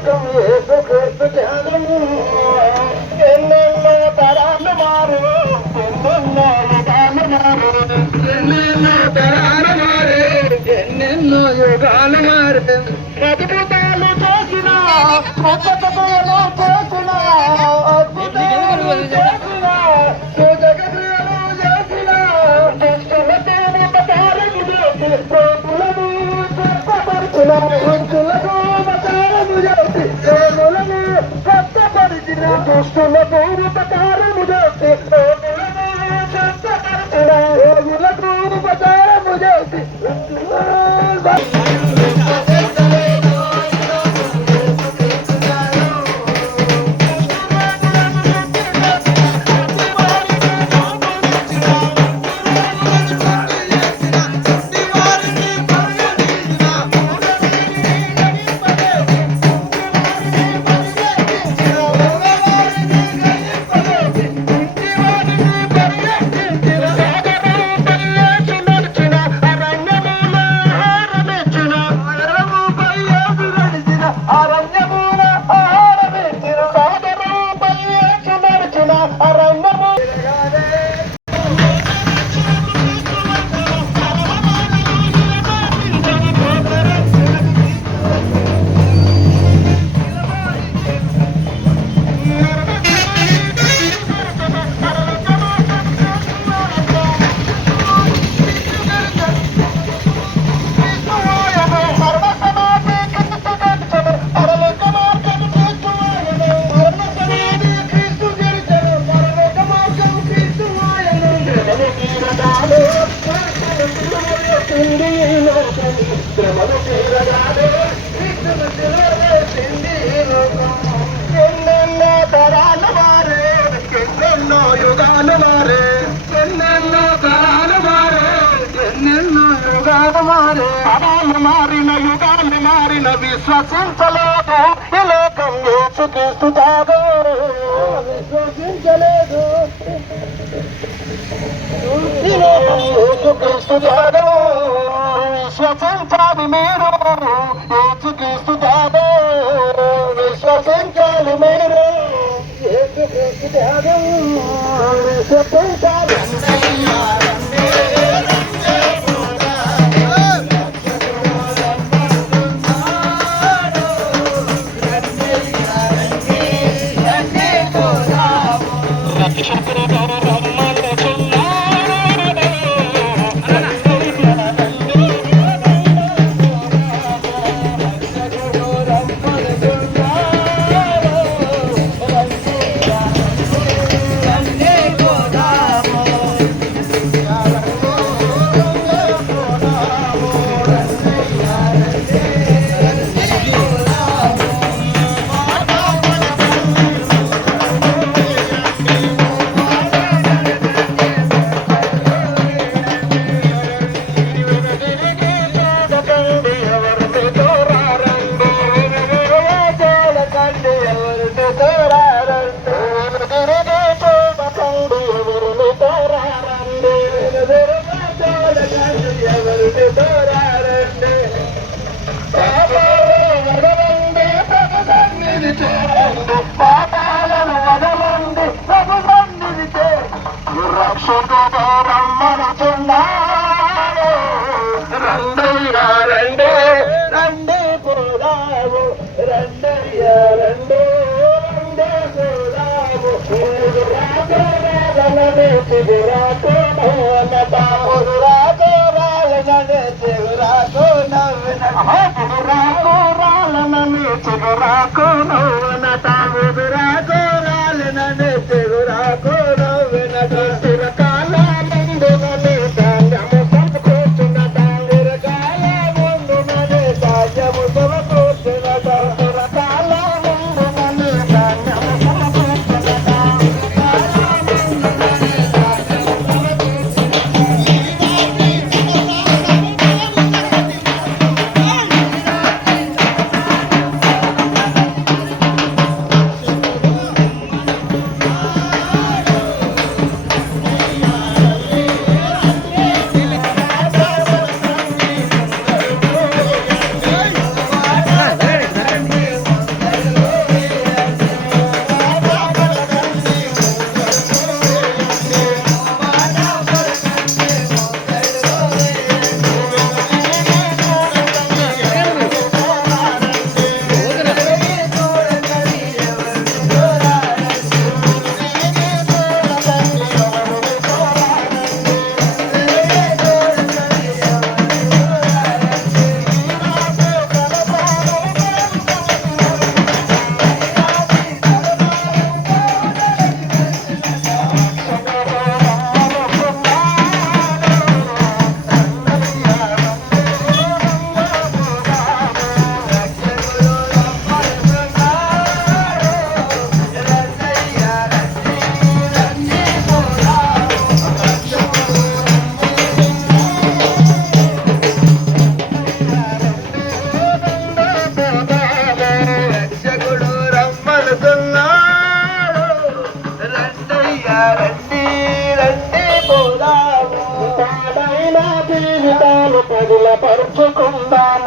లోకం యేసుక్రీస్తు జ్ఞానము ఎన్నెన్నో తరాలు మారు ఎన్నెన్నో యుగాలు మారు ఎన్నెన్నో తరాలు మారు ఎన్నెన్నో యుగాలు మారు అద్భుతాలు చేసిన అద్భుతాలు చేసిన అద్భుతాలు చేసిన జగద్రియలు చేసిన దుష్టులతో ఉపకారము చేసి ప్రేములను కష్టపరిచిన దుష్టులకు ఉపకారము చేసి ప్రేములను కష్టపరిచిన దుష్టులకు ఉపకారము చేసి ప్రేములను కష్టపరిచిన ప్రేములకు ఉపకారము చేసి ఎన్నెన్నో తరాలు మారే ఎన్నెన్నో యుగాలు మారే ఎన్నెన్నో తరాలు మారే ఎన్నెన్నో యుగాలు మారే తరాలు మారిన యుగాలు మారిన విశ్వసించలేదు ఈ లోకం యేసుక్రీస్తు తాగు విశ్వసించలేదు ఈ లోకం యేసుక్రీస్తు తాగు విశ్వసించాలి మీరు యేసుక్రీస్తు తాగు విశ్వసించాలి మీరు యేసుక్రీస్తు తాగు విశ్వసించాలి పాపాలను వదలండి ప్రభు సన్నిధితే రక్షకుడు రమ్మనుచున్నాడు రండయ్యా రండి రండి పోదాము రండయ్యా రండి రండి పోదాము చిగురాకోరాలనే చిగురాకో నవ్వుతాము చిగురాకోరాలనే చిగురాకో నవ్వుతాము చిగురాకోరాలనే చిగురాకో నవ్వుతాము చిగురాకోరాలనే చిగురాకో నవ్వుతాము చిరకాల ముందుననే ధాన్యము సమకూర్చునతాము చిరకాల ముందుననే ధాన్యము సమకూర్చునతాము చిరకాల ముందుననే ధాన్యము సమకూర్చునతాము తాను